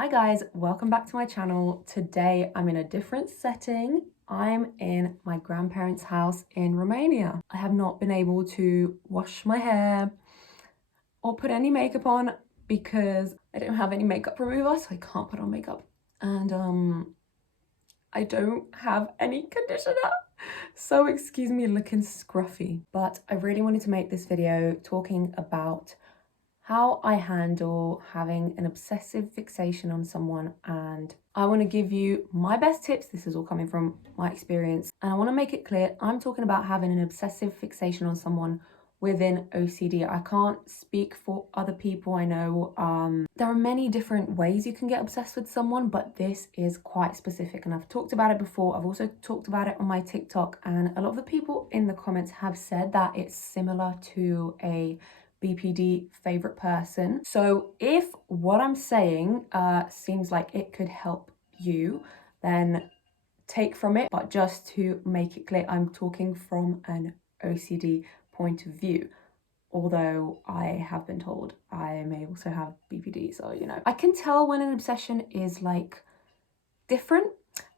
Hi guys, welcome back to my channel. Today I'm in a different setting. I'm in my grandparents' house in Romania. I have not been able to wash my hair or put any makeup on because I don't have any makeup remover, so I can't put on makeup. And I don't have any conditioner. So excuse me looking scruffy, but I really wanted to make this video talking about how I handle having an obsessive fixation on someone, and I want to give you my best tips. This is all coming from my experience, and I want to make it clear I'm talking about having an obsessive fixation on someone within OCD. I can't speak for other people. I know there are many different ways you can get obsessed with someone, but this is quite specific, and I've talked about it before. I've also talked about it on my TikTok, and a lot of the people in the comments have said that it's similar to a BPD favorite person. So if what I'm saying seems like it could help you, then take from it. But just to make it clear, I'm talking from an OCD point of view. Although I have been told I may also have BPD, so you know. I can tell when an obsession is like different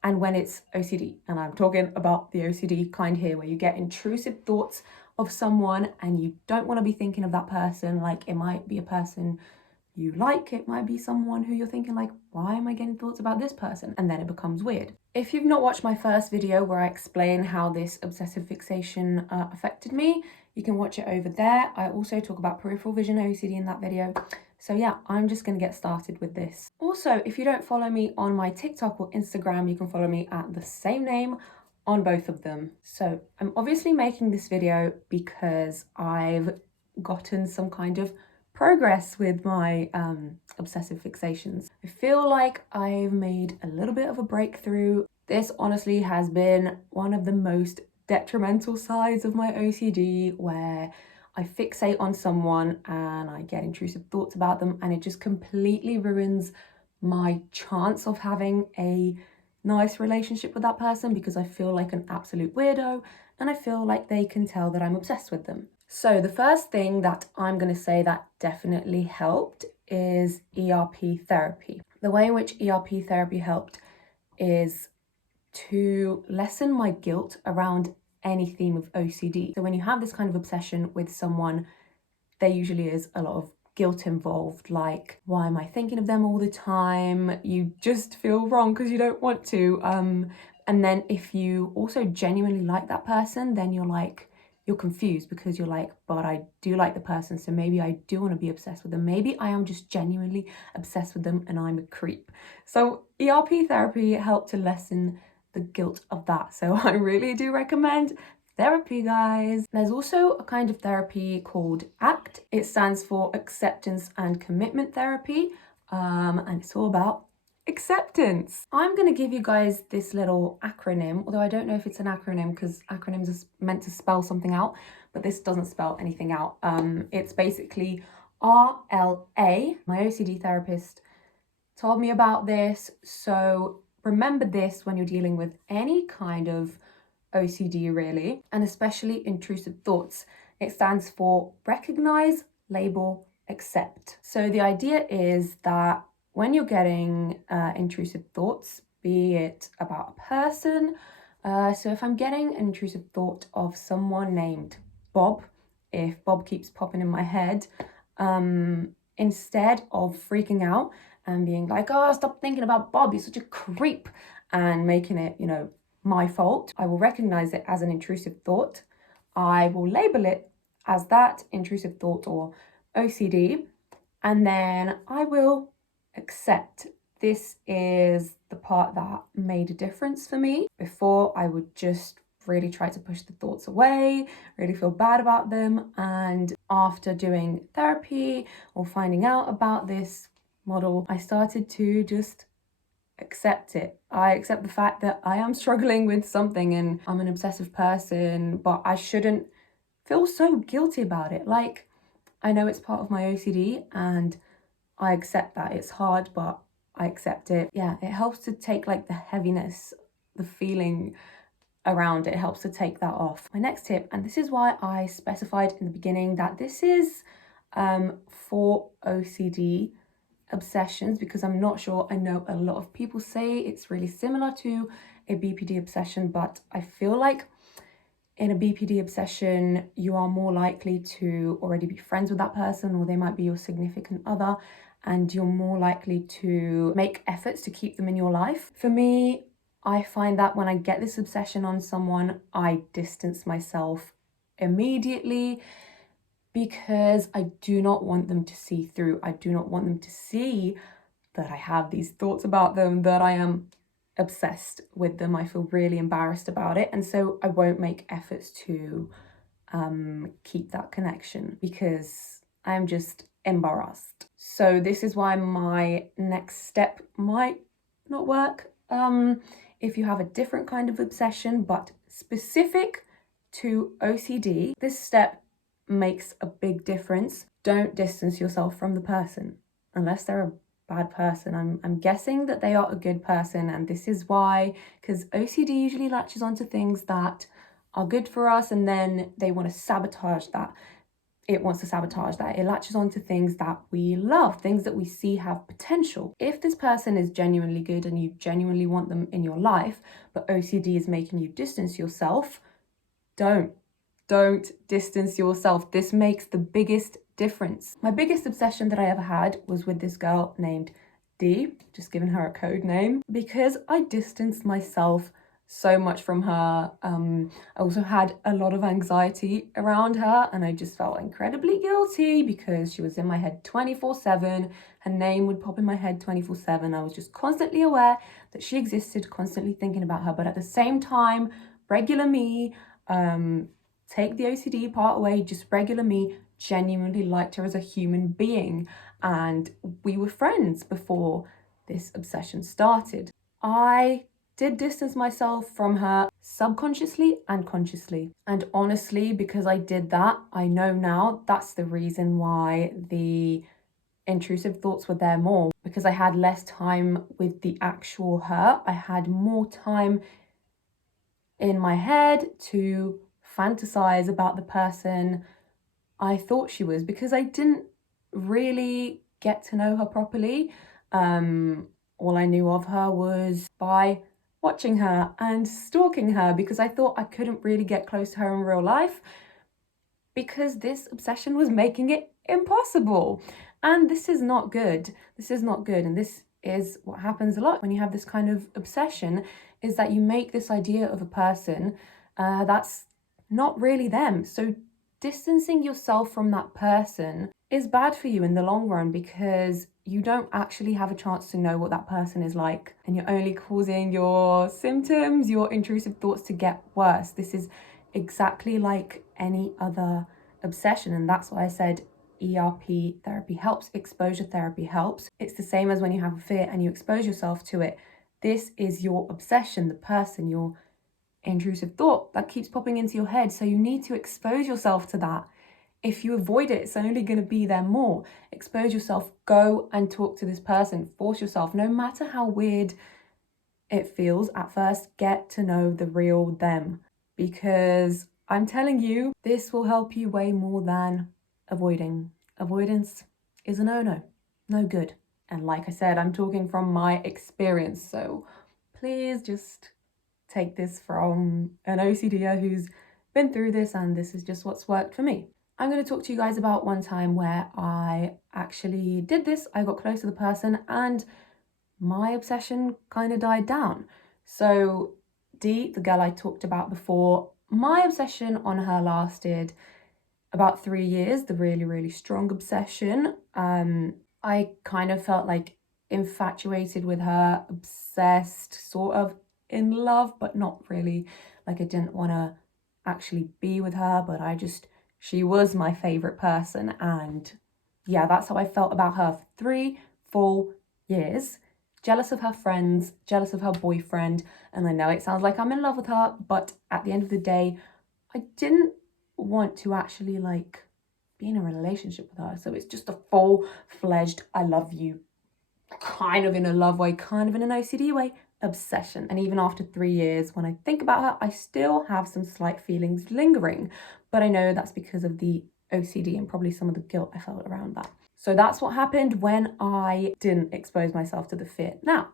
and when it's OCD. And I'm talking about the OCD kind here, where you get intrusive thoughts of someone and you don't want to be thinking of that person. Like, it might be a person you like, it might be someone who you're thinking like, why am I getting thoughts about this person? And then it becomes weird. If you've not watched my first video where I explain how this obsessive fixation affected me, you can watch it over there. I also talk about peripheral vision OCD in that video. So yeah, I'm just going to get started with this. Also, if you don't follow me on my TikTok or Instagram, you can follow me at the same name on both of them. So I'm obviously making this video because I've gotten some kind of progress with my obsessive fixations. I feel like I've made a little bit of a breakthrough. This honestly has been one of the most detrimental sides of my OCD, where I fixate on someone and I get intrusive thoughts about them, and it just completely ruins my chance of having a nice relationship with that person, because I feel like an absolute weirdo and I feel like they can tell that I'm obsessed with them. So the first thing that I'm going to say that definitely helped is ERP therapy. The way in which ERP therapy helped is to lessen my guilt around any theme of OCD. So when you have this kind of obsession with someone, there usually is a lot of guilt involved, like, why am I thinking of them all the time? You just feel wrong because you don't want to. And then if you also genuinely like that person, then you're confused because you're like, but I do like the person, so maybe I do want to be obsessed with them. Maybe I am just genuinely obsessed with them and I'm a creep. So ERP therapy helped to lessen the guilt of that. So I really do recommend therapy, guys. There's also a kind of therapy called ACT. It stands for Acceptance and Commitment Therapy, and it's all about acceptance. I'm going to give you guys this little acronym, although I don't know if it's an acronym because acronyms are meant to spell something out, but this doesn't spell anything out. It's basically RLA. My OCD therapist told me about this, so remember this when you're dealing with any kind of OCD, really, and especially intrusive thoughts. It stands for recognize, label, accept. So the idea is that when you're getting intrusive thoughts, be it about a person, so if I'm getting an intrusive thought of someone named Bob, if Bob keeps popping in my head, instead of freaking out and being like, oh, stop thinking about Bob, he's such a creep, and making it, you know, my fault, I will recognize it as an intrusive thought. I will label it as that intrusive thought or OCD, and then I will accept. This is the part that made a difference for me. Before, I would just really try to push the thoughts away, really feel bad about them. And after doing therapy or finding out about this model, I started to just accept it. I accept the fact that I am struggling with something and I'm an obsessive person, but I shouldn't feel so guilty about it. Like, I know it's part of my OCD and I accept that. It's hard, but I accept it. Yeah, it helps to take like the heaviness, the feeling around it, helps to take that off. My next tip, and this is why I specified in the beginning that this is for OCD obsessions because I'm not sure. I know a lot of people say it's really similar to a BPD obsession, but I feel like in a BPD obsession, you are more likely to already be friends with that person, or they might be your significant other, and you're more likely to make efforts to keep them in your life. For me, I find that when I get this obsession on someone, I distance myself immediately because I do not want them to see through. I do not want them to see that I have these thoughts about them, that I am obsessed with them. I feel really embarrassed about it. And so I won't make efforts to keep that connection because I'm just embarrassed. So this is why my next step might not work. If you have a different kind of obsession, but specific to OCD, this step makes a big difference. Don't distance yourself from the person unless they're a bad person. I'm guessing that they are a good person, and this is why, because OCD usually latches onto things that are good for us, and then they want to sabotage that. It wants to sabotage that. It latches onto things that we love, things that we see have potential. If this person is genuinely good and you genuinely want them in your life, but OCD is making you distance yourself, don't distance yourself. This makes the biggest difference. My biggest obsession that I ever had was with this girl named D, just giving her a code name, because I distanced myself so much from her. I also had a lot of anxiety around her, and I just felt incredibly guilty because she was in my head 24/7. Her name would pop in my head 24/7. I was just constantly aware that she existed, constantly thinking about her, but at the same time, regular me, take the OCD part away, just regular me genuinely liked her as a human being, and we were friends before this obsession started. I did distance myself from her subconsciously and consciously. And honestly, because I did that, I know now that's the reason why the intrusive thoughts were there more, because I had less time with the actual her. I had more time in my head to fantasize about the person I thought she was, because I didn't really get to know her properly. All I knew of her was by watching her and stalking her, because I thought I couldn't really get close to her in real life because this obsession was making it impossible. And this is not good. This is not good. And this is what happens a lot when you have this kind of obsession, is that you make this idea of a person that's not really them. So distancing yourself from that person is bad for you in the long run, because you don't actually have a chance to know what that person is like, and you're only causing your symptoms, your intrusive thoughts to get worse. This is exactly like any other obsession, and that's why I said ERP therapy helps, exposure therapy helps. It's the same as when you have a fear and you expose yourself to it. This is your obsession, the person, your intrusive thought that keeps popping into your head. So you need to expose yourself to that. If you avoid it, it's only going to be there more. Expose yourself, go and talk to this person, force yourself, no matter how weird it feels at first, get to know the real them, because I'm telling you, this will help you way more than avoiding. Avoidance is a no-no, no good. And like I said, I'm talking from my experience, so please just take this from an OCDer who's been through this, and this is just what's worked for me. I'm going to talk to you guys about one time where I actually did this. I got close to the person and my obsession kind of died down. So Dee, the girl I talked about before, my obsession on her lasted about 3 years, the really, really strong obsession. I kind of felt like infatuated with her, obsessed, sort of in love, but not really. Like I didn't want to actually be with her, but she was my favorite person. And yeah, that's how I felt about her for 3 full years. Jealous of her friends, jealous of her boyfriend. And I know it sounds like I'm in love with her, but at the end of the day, I didn't want to actually be in a relationship with her. So it's just a full-fledged I love you, kind of in a love way, kind of in an OCD way, obsession. And even after 3 years, when I think about her, I still have some slight feelings lingering, but I know that's because of the OCD and probably some of the guilt I felt around that. So that's what happened when I didn't expose myself to the fear. Now,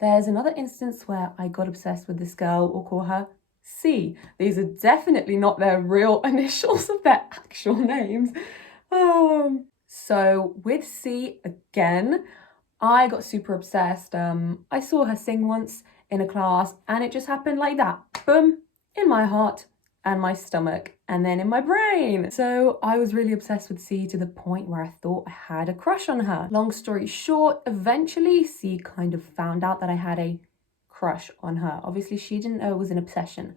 there's another instance where I got obsessed with this girl. We'll call her C. These are definitely not their real initials of their actual names. So with C again, I got super obsessed. I saw her sing once in a class and it just happened like that. Boom, in my heart and my stomach and then in my brain. So I was really obsessed with C to the point where I thought I had a crush on her. Long story short, eventually C kind of found out that I had a crush on her. Obviously she didn't know it was an obsession.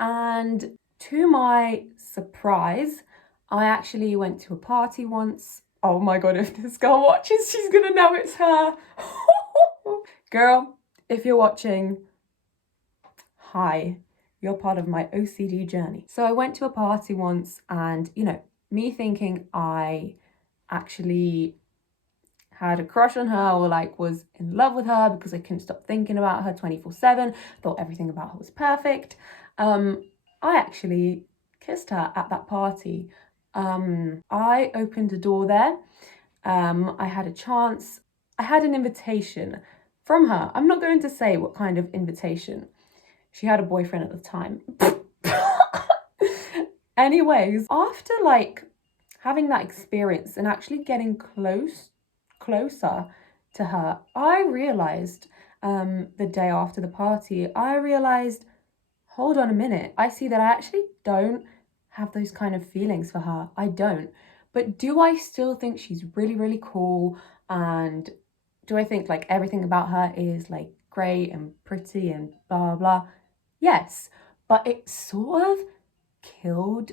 And to my surprise, I actually went to a party once. Oh my God, if this girl watches, she's gonna know it's her. Girl, if you're watching, hi, you're part of my OCD journey. So I went to a party once and, you know, me thinking I actually had a crush on her or like was in love with her because I couldn't stop thinking about her 24/7, thought everything about her was perfect. I actually kissed her at that party. I opened a door there. I had a chance. I had an invitation from her. I'm not going to say what kind of invitation. She had a boyfriend at the time. Anyways, after like having that experience and actually getting closer to her, I realized the day after the party, I realized, hold on a minute, I see that I actually don't have those kind of feelings for her. I don't. But do I still think she's really, really cool? And do I think like everything about her is like great and pretty and blah, blah? Yes. But it sort of killed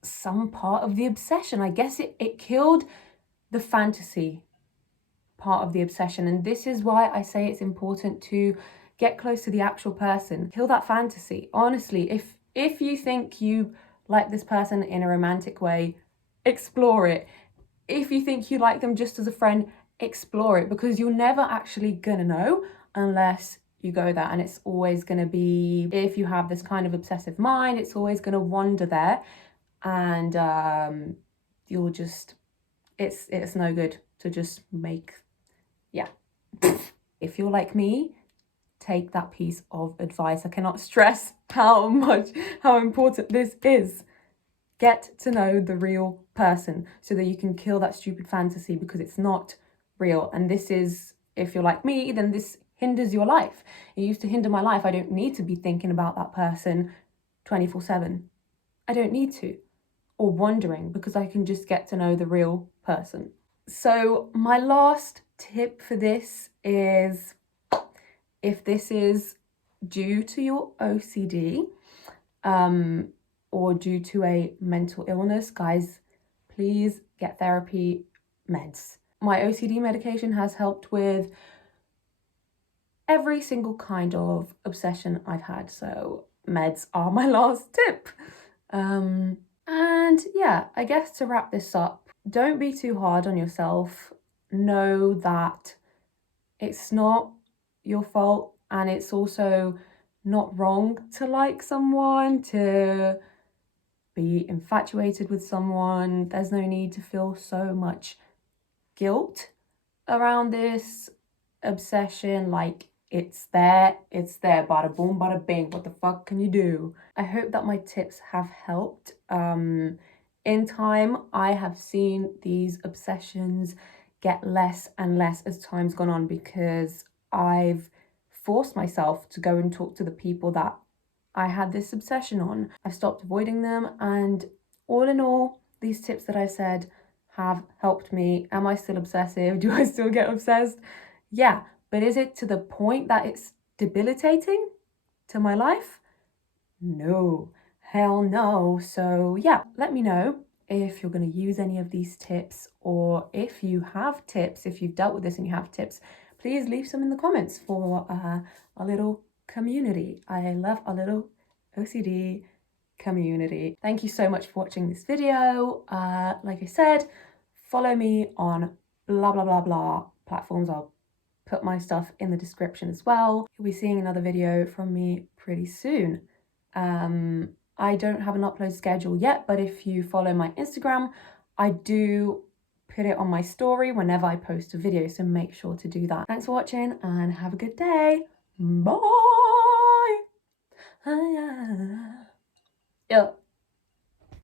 some part of the obsession. I guess it killed the fantasy part of the obsession. And this is why I say it's important to get close to the actual person. Kill that fantasy. Honestly, if you think you like this person in a romantic way, explore it. If you think you like them just as a friend, explore it, because you're never actually gonna know unless you go there. And it's always gonna be, if you have this kind of obsessive mind, it's always gonna wander there, and you'll just, it's no good to just make, yeah. If you're like me, take that piece of advice. I cannot stress how important this is. Get to know the real person so that you can kill that stupid fantasy, because it's not real. And this is, if you're like me, then this hinders your life. It used to hinder my life. I don't need to be thinking about that person 24/7. I don't need to, or wondering, because I can just get to know the real person. So my last tip for this is, if this is due to your OCD, or due to a mental illness, guys, please get therapy, meds. My OCD medication has helped with every single kind of obsession I've had. So meds are my last tip. And yeah, I guess to wrap this up, don't be too hard on yourself. Know that it's not your fault, and it's also not wrong to like someone, to be infatuated with someone. There's no need to feel so much guilt around this obsession. Like, it's there, bada boom, bada bing, what the fuck can you do? I hope that my tips have helped. In time, I have seen these obsessions get less and less as time's gone on, because I've forced myself to go and talk to the people that I had this obsession on. I've stopped avoiding them, and all in all, these tips that I've said have helped me. Am I still obsessive? Do I still get obsessed? Yeah, but is it to the point that it's debilitating to my life? No, hell no. So yeah, let me know if you're going to use any of these tips, or if you have tips, if you've dealt with this and you have tips, please leave some in the comments for a little community. I love a little OCD community. Thank you so much for watching this video. Like I said, follow me on blah blah blah blah platforms. I'll put my stuff in the description as well. You'll be seeing another video from me pretty soon. I don't have an upload schedule yet, but if you follow my Instagram, I do put it on my story whenever I post a video, so make sure to do that. Thanks for watching and have a good day. Bye. Yeah.